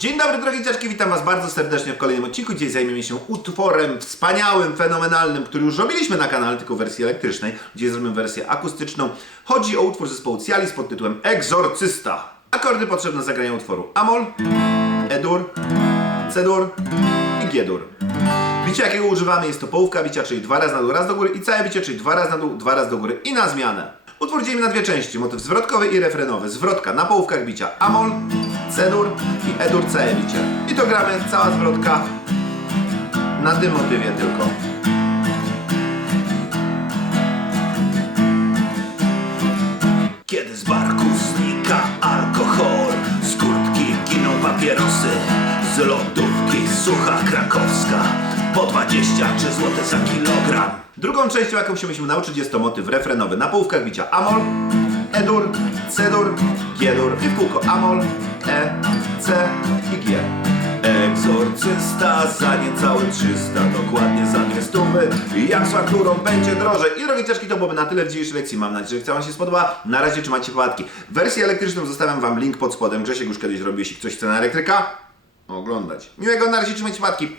Dzień dobry drogie dzieciaczki, witam was bardzo serdecznie w kolejnym odcinku. Dzisiaj zajmiemy się utworem wspaniałym, fenomenalnym, który już robiliśmy na kanale, tylko w wersji elektrycznej. Dzisiaj zrobimy wersję akustyczną. Chodzi o utwór zespołu Cialis pod tytułem Egzorcysta. Akordy potrzebne do zagrania utworu Amol, E-dur, C-dur i G-dur. Bicie jakiego używamy jest to połówka bicia, czyli dwa razy na dół, raz do góry i całe bicie, czyli dwa razy na dół, dwa razy do góry i na zmianę. Utwór dzielimy na dwie części, motyw zwrotkowy i refrenowy. Zwrotka na połówkach bicia Amol, C-dur i E-dur. I to gramy cała zwrotka na tym motywie tylko. Kiedy z barku znika alkohol Z kurtki giną papierosy Z lodówki sucha krakowska Po 23 zł za kilogram Drugą częścią, jaką się musimy nauczyć, jest to motyw refrenowy. Na połówkach bicia Amol, E-dur, C-dur, G-dur i w kółko Amol, E, C i G. Egzorcysta za niecałe 300 Dokładnie za dwie stówy jak z fakturą będzie drożej. I drogie ciężki to byłoby na tyle w dzisiejszej lekcji. Mam nadzieję, że Wam się spodoba. Na razie trzymajcie pałatki. Wersję elektryczną zostawiam Wam link pod spodem. Grzesiek już kiedyś robił, jeśli ktoś chce na elektryka, oglądać. Miłego, na razie trzymajcie pałatki.